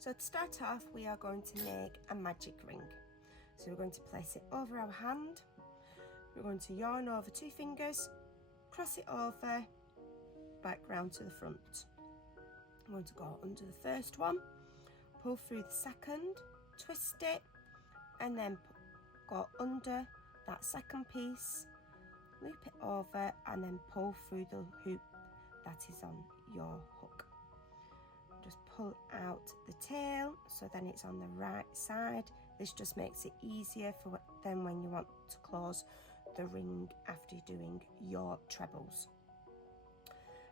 So to start off, we are going to make a magic ring. So we're going to place it over our hand. We're going to yarn over 2 fingers, cross it over, back round to the front. I'm going to go under the first one, pull through the second, twist it, and then go under that second piece, loop it over, and then pull through the hoop that is on your hook. Just pull out the tail so then it's on the right side. This just makes it easier for then when you want to close the ring after you're doing your trebles.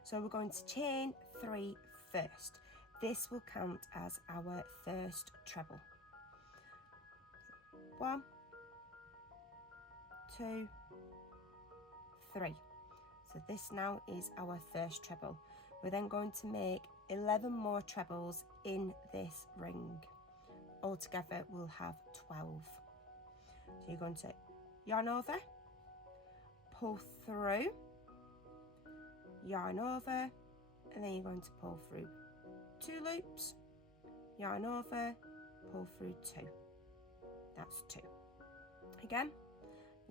So we're going to chain 3 first. This will count as our first treble. 1, 2, 3. So this now is our first treble. We're then going to make 11 more trebles in this ring. Altogether we'll have 12. So you're going to yarn over, pull through, yarn over, and then you're going to pull through 2 loops, yarn over, pull through 2. That's 2. Again,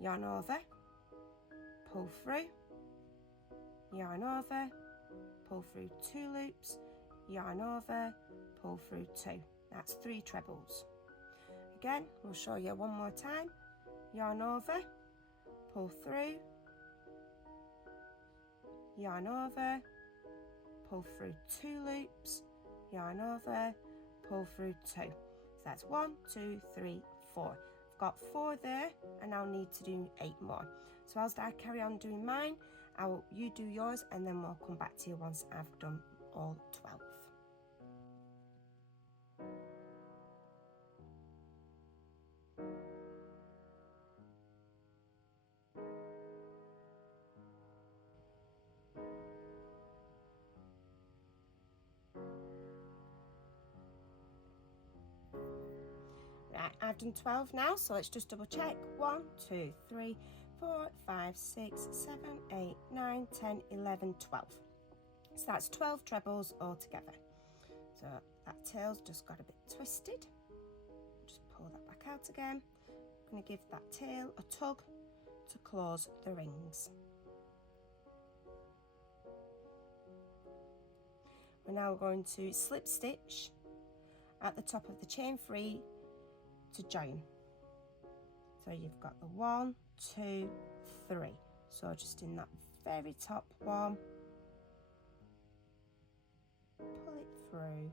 yarn over, pull through, yarn over, pull through 2 loops, yarn over, pull through 2. That's 3 trebles. Again, we'll show you one more time. Yarn over, pull through, yarn over, pull through 2 loops, yarn over, pull through 2. So that's 1, 2, 3, 4. I've got 4 there, and I'll need to do 8 more. So whilst I carry on doing mine, you do yours, and then we'll come back to you once I've done all 12. Right, I've done 12 now, so let's just double check. 1, 2, 3, 4, 5, 6, 7, 8, 9, 10, 11, 12. So that's 12 trebles altogether. So that tail's just got a bit twisted. Just pull that back out again. I'm going to give that tail a tug to close the rings. We're now going to slip stitch at the top of the chain 3 to join. So you've got the 1, 2, 3. So just in that very top one, pull it through.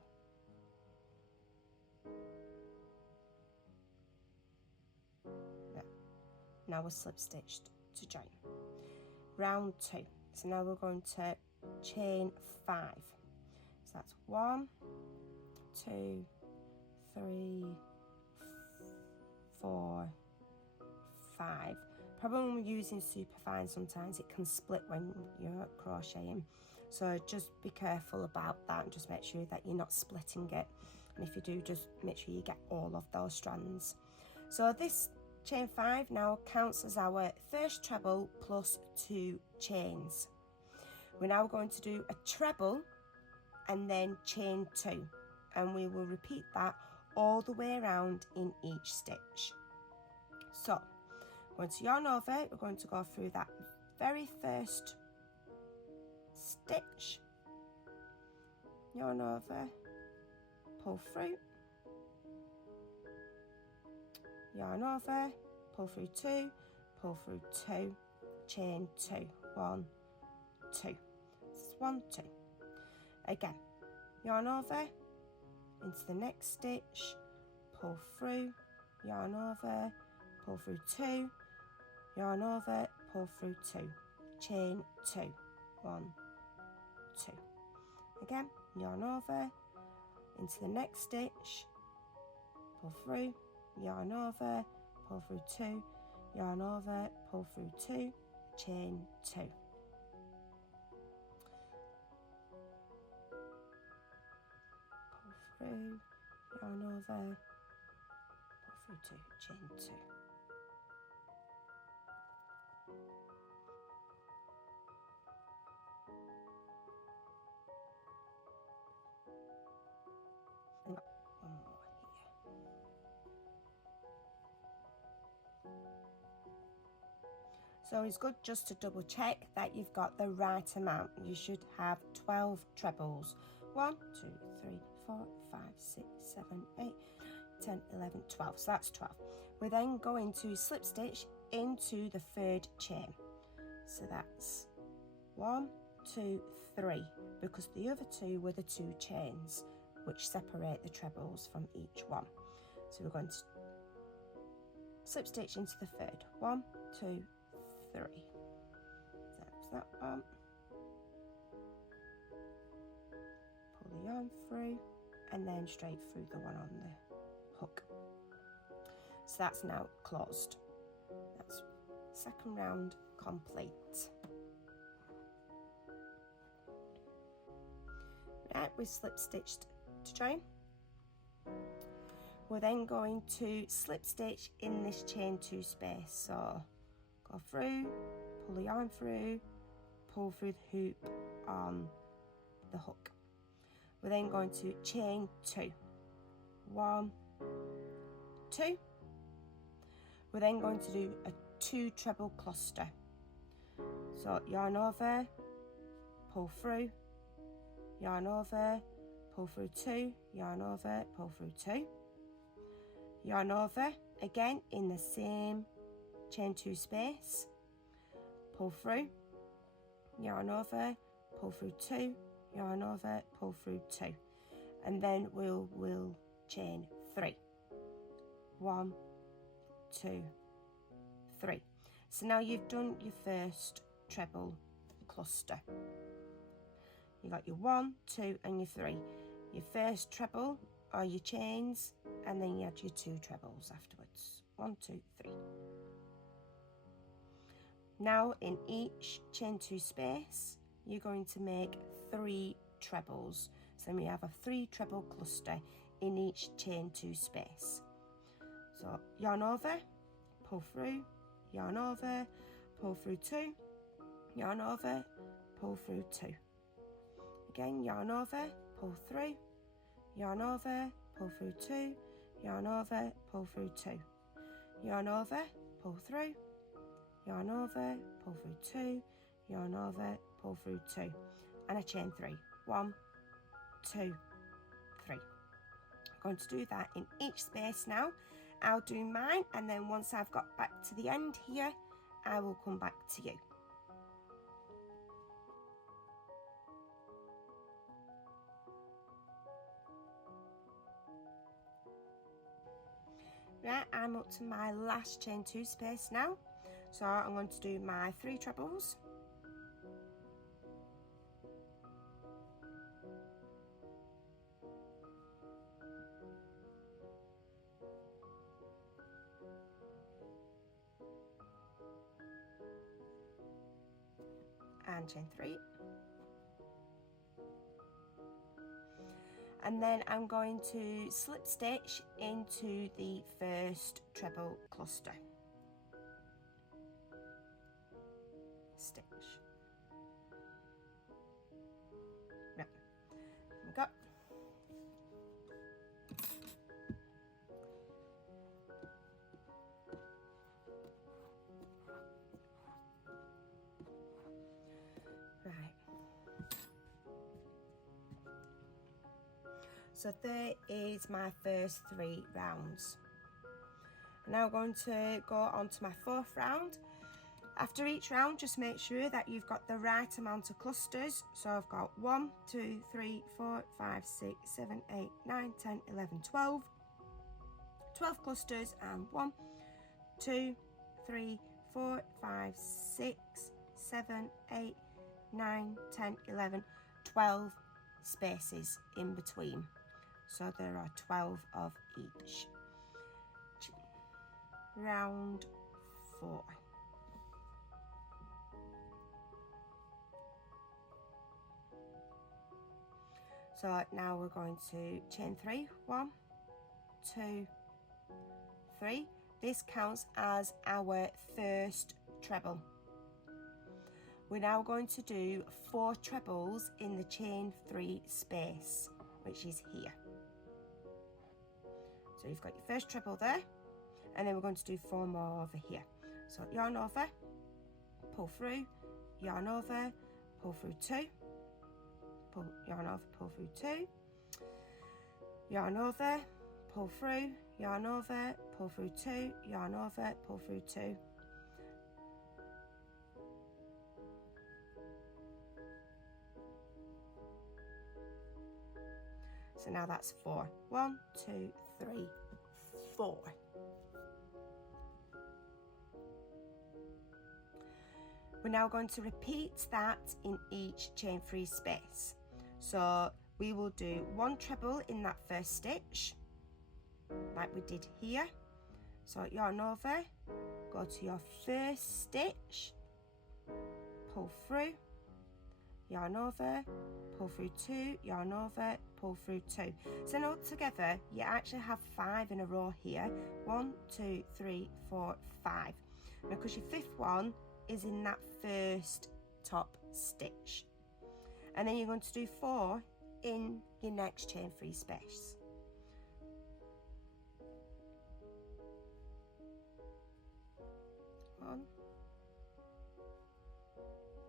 There. Now we're slip stitched to join. Round 2. So now we're going to chain 5. So that's 1, 2, 3, 4, 5. Probably when we're using superfine, sometimes it can split when you're crocheting, so just be careful about that and just make sure that you're not splitting it, and if you do, just make sure you get all of those strands. So this chain 5 now counts as our first treble plus 2 chains. We're now going to do a treble and then chain 2, and we will repeat that all the way around in each stitch. So we're going to yarn over, we're going to go through that very first stitch, yarn over, pull through, yarn over, pull through 2, pull through 2, chain 2, 1, 2. This is 1, 2. Again, yarn over into the next stitch, pull through, yarn over, pull through 2, yarn over, pull through 2, chain 2, 1, 2. Again, yarn over into the next stitch, pull through, yarn over, pull through 2, yarn over, pull through 2, chain 2. Pull through, yarn over, pull through 2, chain 2. So it's good just to double check that you've got the right amount. You should have 12 trebles. 1, 2, 3, 4, 5, 6, 7, 8, 10, 11, 12. So that's 12. We're then going to slip stitch into the third chain. So that's 1, 2, 3, because the other two were the 2 chains which separate the trebles from each one. So we're going to slip stitch into the third. 1, 2, 3. That's that one. Pull the yarn through and then straight through the one on the hook. So that's now closed. That's second round complete. Right, we've slip stitched to join. We're then going to slip stitch in this chain 2 space. So go through, pull the yarn through, pull through the hoop on the hook. We're then going to chain 2. 1, 2. We're then going to do a 2 treble cluster. So yarn over, pull through, yarn over, pull through 2, yarn over, pull through 2, yarn over again in the same chain 2 space, pull through, yarn over, pull through 2, yarn over, pull through 2, and then we'll chain 3. 1, 2, 3. So now you've done your first treble cluster. You got your 1, 2 and your 3. Your first treble are your chains, and then you add your 2 trebles afterwards. 1, 2, 3. Now in each chain 2 space, you're going to make 3 trebles. So then we have a 3 treble cluster in each chain 2 space. So yarn over, pull through, yarn over, pull through 2, yarn over, pull through 2. Again, yarn over, pull through, yarn over, pull through 2, yarn over, pull through 2, yarn over, pull through, yarn over, pull through 2, yarn over, pull through 2, and a chain 3. 1, 2, 3. I'm going to do that in each space now. I'll do mine, and then once I've got back to the end here, I will come back to you. Right, I'm up to my last chain 2 space now, so I'm going to do my 3 trebles. And chain 3. And then I'm going to slip stitch into the first treble cluster. Stitch. Right, there we go. So there is my first 3 rounds. I'm now going to go on to my 4th round. After each round, just make sure that you've got the right amount of clusters. So I've got 1, 2, 3, 4, 5, 6, 7, 8, 9, 10, 11, 12. 12 clusters, and 1, 2, 3, 4, 5, 6, 7, 8, 9, 10, 11, 12 spaces in between. So there are 12 of each. Round 4. So now we're going to chain 3. 1, 2, 3. This counts as our first treble. We're now going to do 4 trebles in the chain 3 space, which is here. So you've got your first treble there, and then we're going to do 4 more over here. So yarn over, pull through, yarn over, pull through 2, pull, yarn over, pull through 2, yarn over, pull through, yarn over, pull through 2, yarn over, pull through 2. So now that's 4. 1, 2, 3, 4. We're now going to repeat that in each chain free space. So we will do 1 treble in that first stitch, like we did here. So yarn over, go to your first stitch, pull through, yarn over, pull through 2, yarn over, pull through 2. So now together you actually have 5 in a row here. 1, 2, 3, 4, 5. Now because your 5th one is in that first top stitch, and then you're going to do 4 in your next chain free space. One,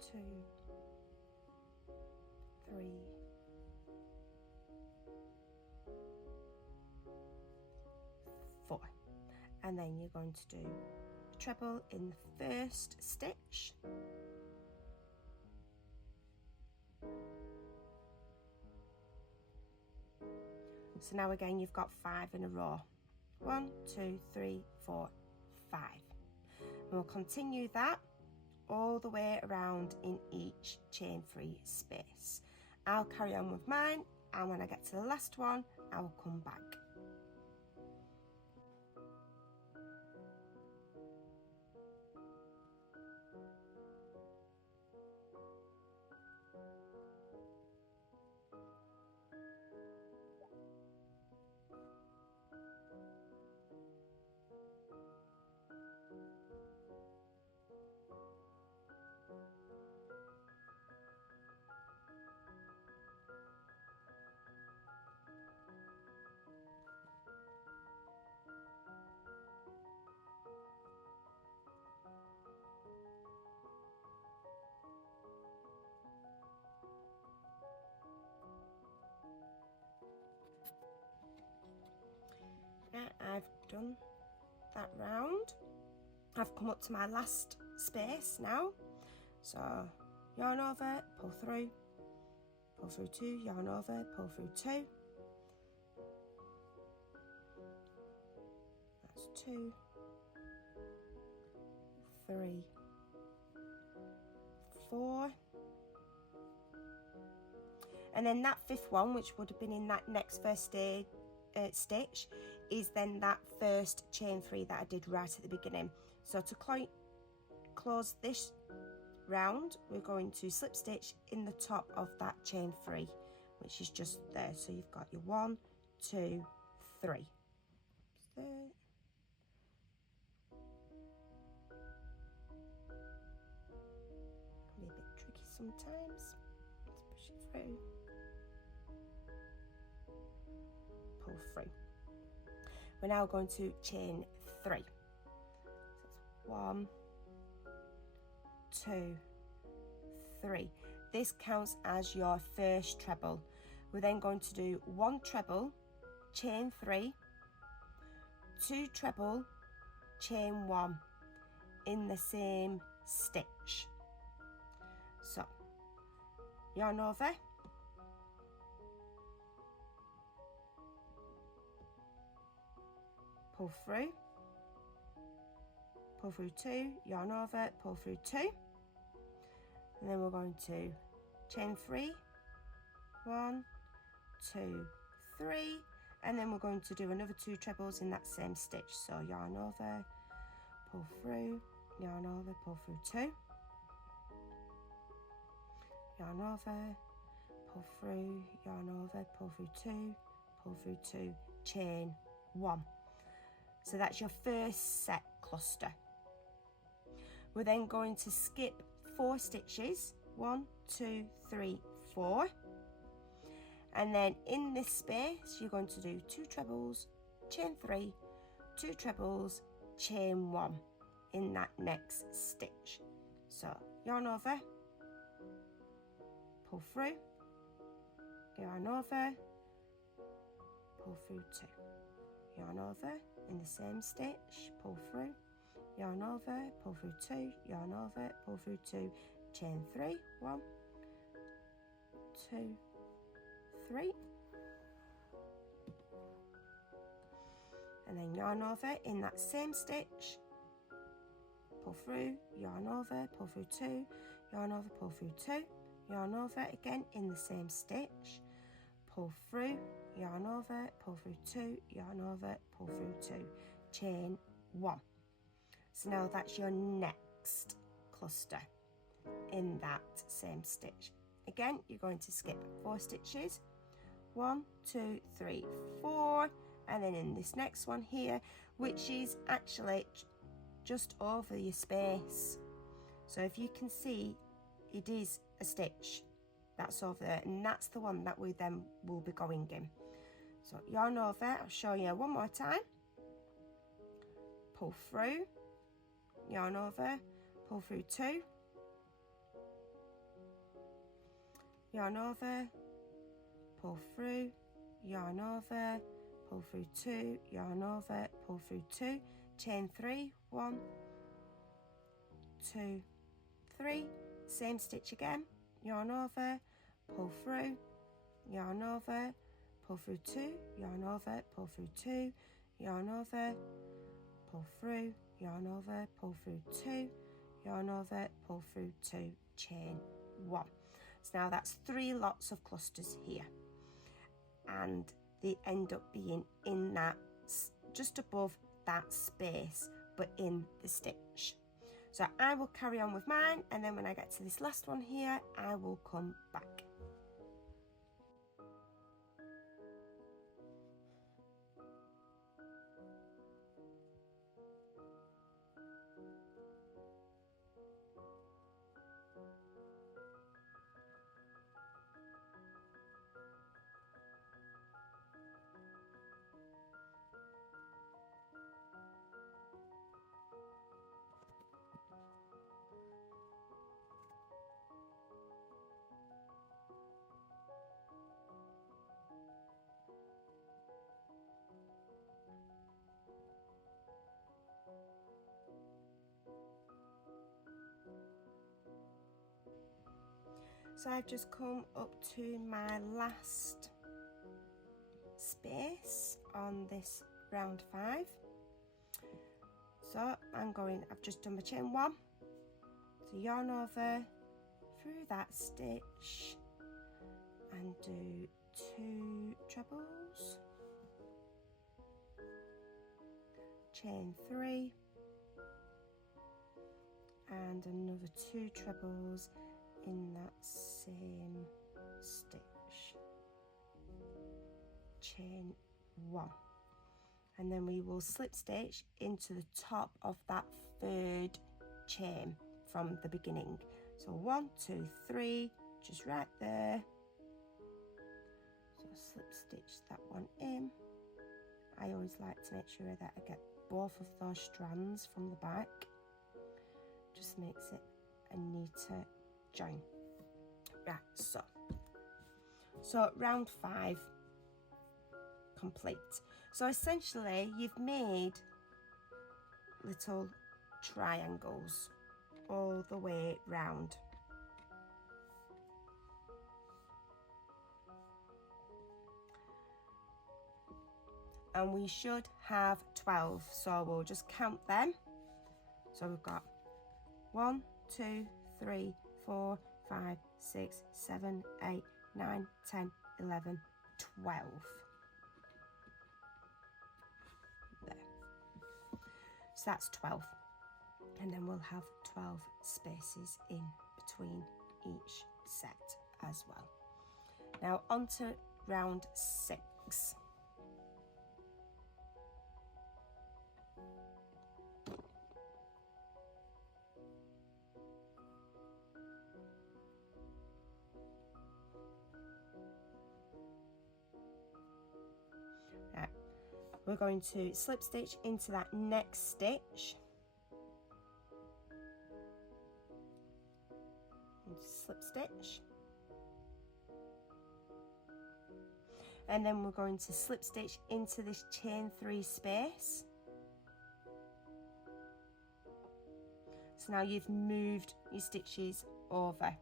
2, 3, 4, and then you're going to do a treble in the first stitch, so now again you've got 5 in a row. 1, 2, 3, 4, 5, and we'll continue that all the way around in each chain free space. I'll carry on with mine, and when I get to the last one I will come back. Now I've done that round. I've come up to my last space now. So yarn over, pull through 2, yarn over, pull through 2. That's 2, 3, 4. And then that 5th one, which would have been in that next first stitch, is then that first chain free that I did right at the beginning. So to close this round, we're going to slip stitch in the top of that chain free, which is just there. So you've got your 1, 2, 3. So, can be a bit tricky sometimes. Let's push it through. Pull through. We're now going to chain 3. So it's 1, 2, 3. This counts as your first treble. We're then going to do 1 treble, chain 3, 2 treble, chain 1 in the same stitch. So yarn over, pull through 2, yarn over, pull through 2, and then we're going to chain 3, 1, 2, 3, and then we're going to do another 2 trebles in that same stitch. So yarn over, pull through, yarn over, pull through 2, yarn over, pull through, yarn over, pull through 2, pull through 2, chain 1. So that's your first set cluster. We're then going to skip 4 stitches, 1, 2, 3, 4, and then in this space you're going to do 2 trebles, chain 3, 2 trebles, chain 1 in that next stitch. So yarn over, pull through, yarn over, pull through 2, yarn over in the same stitch, pull through, yarn over, pull through 2, yarn over, pull through 2, chain 3, 1, 2, 3, and then yarn over in that same stitch, pull through, yarn over, pull through 2, yarn over, pull through 2, yarn over again in the same stitch, pull through, yarn over, pull through 2, yarn over, pull through 2, chain 1. So now that's your next cluster in that same stitch. Again, you're going to skip 4 stitches, 1, 2, 3, 4, and then in this next one here, which is actually just over your space. So if you can see, it is a stitch that's over there, and that's the one that we then will be going in. So yarn over, I'll show you one more time, pull through, yarn over, pull through 2, yarn over, pull through, yarn over, pull through 2, yarn over, pull through 2, chain 3, 1, 2, 3, same stitch again, yarn over, pull through, yarn over, pull through 2, yarn over, pull through 2, yarn over, pull through, yarn over, pull through 2, yarn over, pull through 2, chain 1. So now that's 3 lots of clusters here, and they end up being in that, just above that space, but in the stitch. So I will carry on with mine, and then when I get to this last one here, I will come back. So I've just come up to my last space on this round 5. So I've just done my chain 1. So yarn over through that stitch and do 2 trebles, chain 3, and another 2 trebles in that same stitch, chain 1, and then we will slip stitch into the top of that 3rd chain from the beginning. So 1, 2, 3, just right there. So slip stitch that one in. I always like to make sure that I get both of those strands from the back, just makes it a neater join. Right, so round 5 complete. So essentially you've made little triangles all the way round. And we should have 12, so we'll just count them. So we've got 1, 2, 3, 4, 5, 6, 7, 8, 9, 10, 11, 12. There. So that's 12. And then we'll have 12 spaces in between each set as well. Now on to round 6. We're going to slip stitch into that next stitch, into slip stitch, and then we're going to slip stitch into this chain 3 space. So now you've moved your stitches over.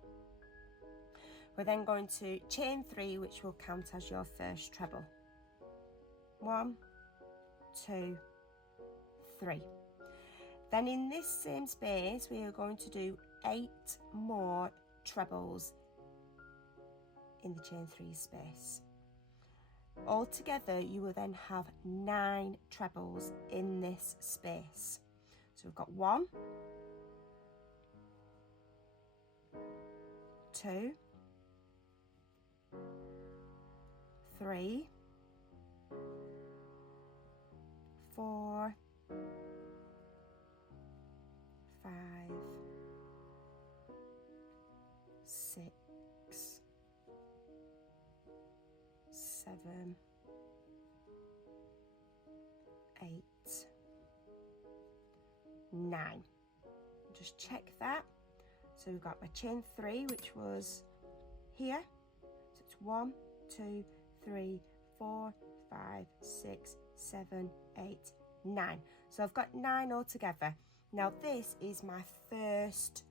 We're then going to chain 3, which will count as your first treble. 1, 2, 3. Then in this same space we are going to do 8 more trebles in the chain 3 space. Altogether you will then have 9 trebles in this space. So we've got 1, 2, 3, 4, 5, 6, 7, 8, 9. Just check that. So we've got my chain 3, which was here. So it's 1, 2, 3, 4, 5, 6, 7, 8, 9. So I've got 9 altogether. Now this is my first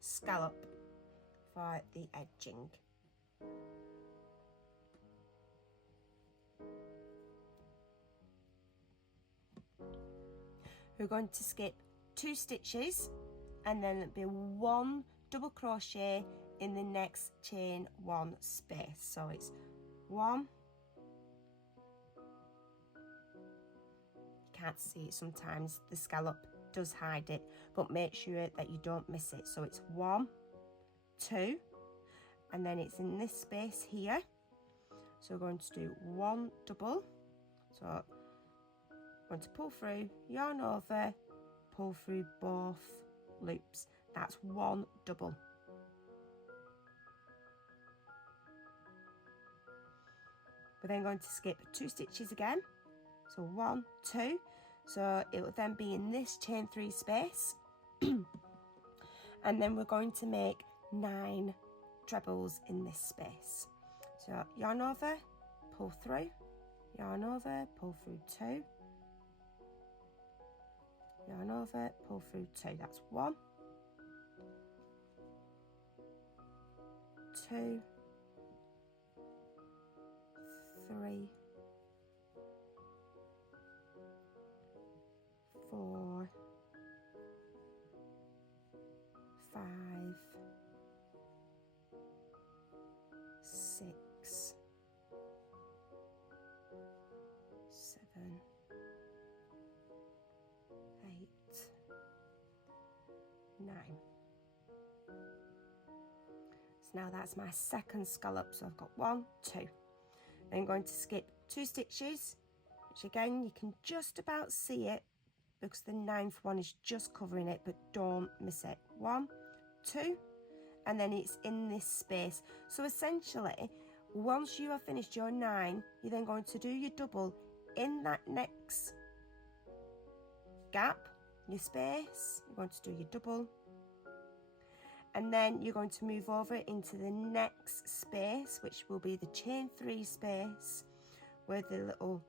scallop for the edging. We're going to skip 2 stitches and then it'll be 1 double crochet in the next chain 1 space. So it's 1, you can't see it sometimes, the scallop does hide it, but make sure that you don't miss it. So it's 1, 2, and then it's in this space here. So we're going to do 1 double. So I'm going to pull through, yarn over, pull through both loops. That's 1 double. We're then going to skip 2 stitches again. So 1, 2. So it will then be in this chain 3 space. And then we're going to make 9 trebles in this space. So yarn over, pull through, yarn over, pull through 2, yarn over, pull through 2. That's 1, 2, 3, 4, 5, 6, 7, 8, 9. So now that's my second scallop. So I've got 1, 2. Then I'm going to skip 2 stitches, which again you can just about see it because the 9th one is just covering it, but don't miss it. 1, 2, and then it's in this space. So essentially, once you have finished your 9, you're then going to do your double in that next gap, your space. You're going to do your double, and then you're going to move over into the next space, which will be the chain 3 space where the little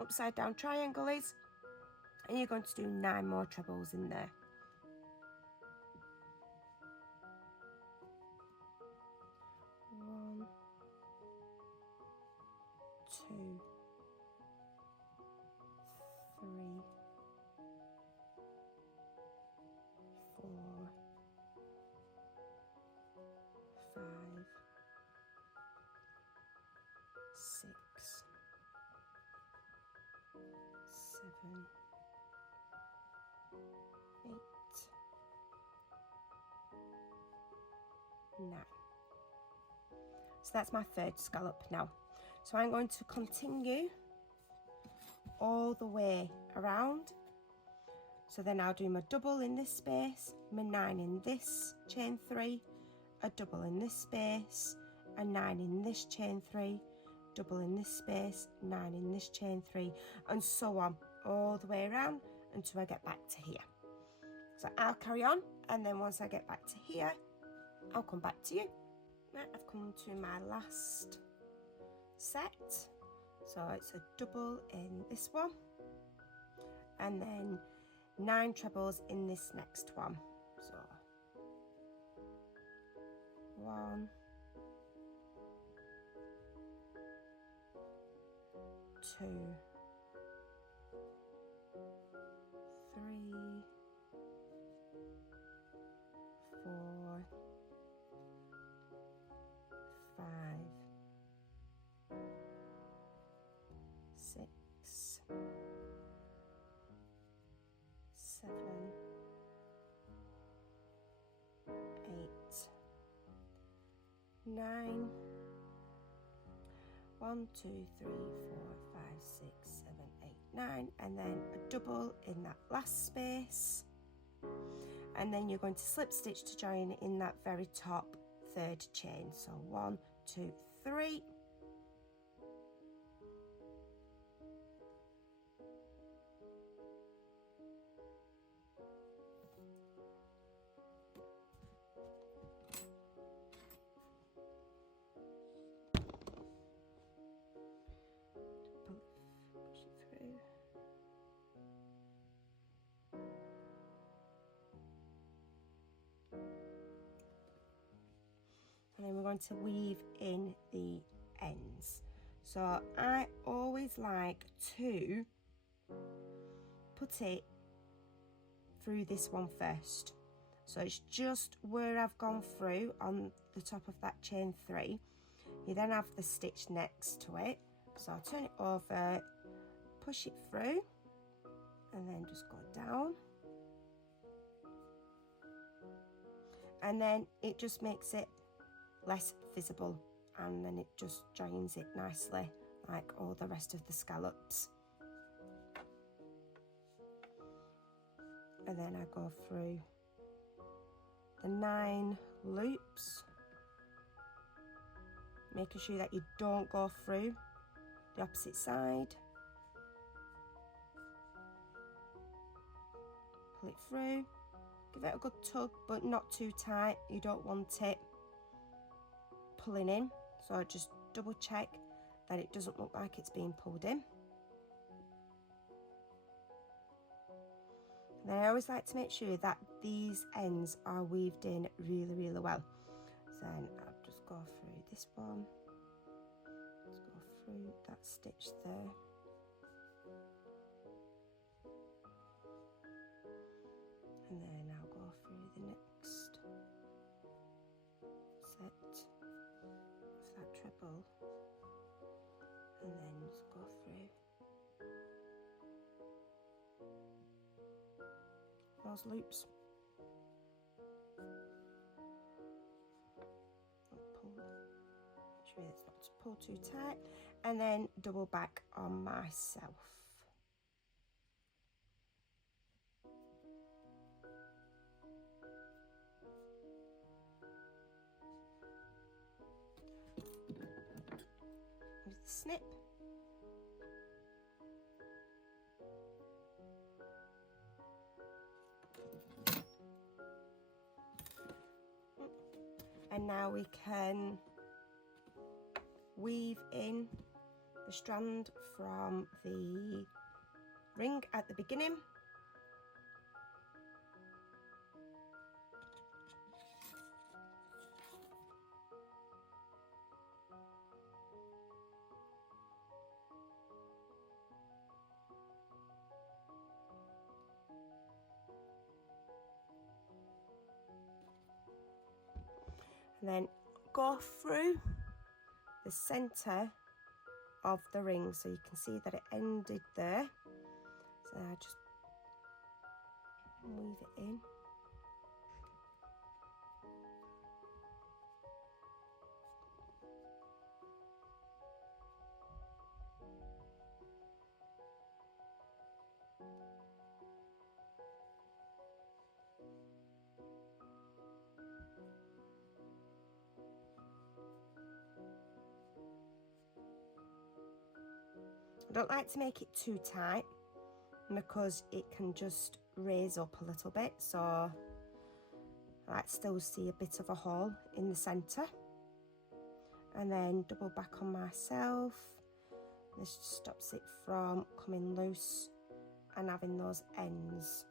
upside down triangle is, and you're going to do 9 more trebles in there. 1, 2, 3, 4, 5, 6, 7, 8, 9. So that's my third scallop now. So I'm going to continue all the way around. So then I'll do my double in this space, my 9 in this chain 3, a double in this space, a 9 in this chain 3, double in this space, 9 in this chain 3, and so on all the way around until I get back to here. So I'll carry on, and then once I get back to here, I'll come back to you. Right, I've come to my last set. So it's a double in this one, and then 9 trebles in this next one. So 1, 2, 3, 4, 5, 6, 7, 8, 9. 1, 2, 3, 4, 5, 6, 7, 8, 9, and then a double in that last space, and then you're going to slip stitch to join in that very top 3rd chain. So 1, 2, 3, push it through. And then we're going to weave in the ends. So I always like to put it through this one first. So it's just where I've gone through on the top of that chain 3. You then have the stitch next to it. So I'll turn it over, push it through, and then just go down. And then it just makes it less visible, and then it just joins it nicely like all the rest of the scallops. And then I go through the 9 loops, making sure that you don't go through the opposite side. Pull it through, give it a good tug, but not too tight. You don't want it pulling in, so just double check that it doesn't look like it's being pulled in. And I always like to make sure that these ends are weaved in really well. So then I'll just go through this one, just go through that stitch there, and then I'll go through the next set of that treble, and then just go through those loops. Pull, make sure it's not to pull too tight, and then double back on myself. With the snip. And now we can weave in the strand from the ring at the beginning. And then go through the center of the ring, so you can see that it ended there. So I just weave it in. I don't like to make it too tight, because it can just raise up a little bit, so I like still see a bit of a hole in the centre. And then double back on myself. This just stops it from coming loose and having those ends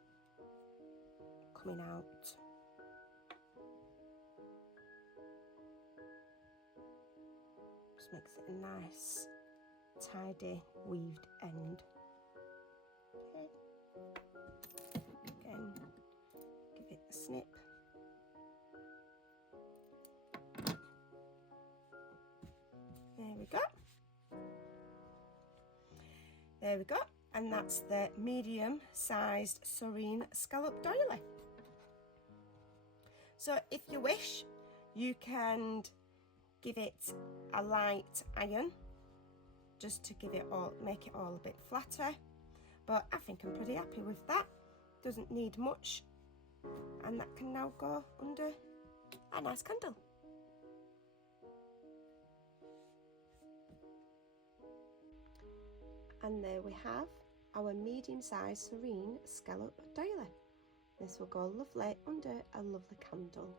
coming out. Just makes it a nice, tidy, weaved end. Okay. Again, give it a snip. There we go. There we go. And that's the medium-sized Serene Scallop Doily. So if you wish, you can give it a light iron just to give it all, make it all a bit flatter. But I think I'm pretty happy with that. Doesn't need much. And that can now go under a nice candle. And there we have our medium-sized Serene Scallop Doily. This will go lovely under a lovely candle.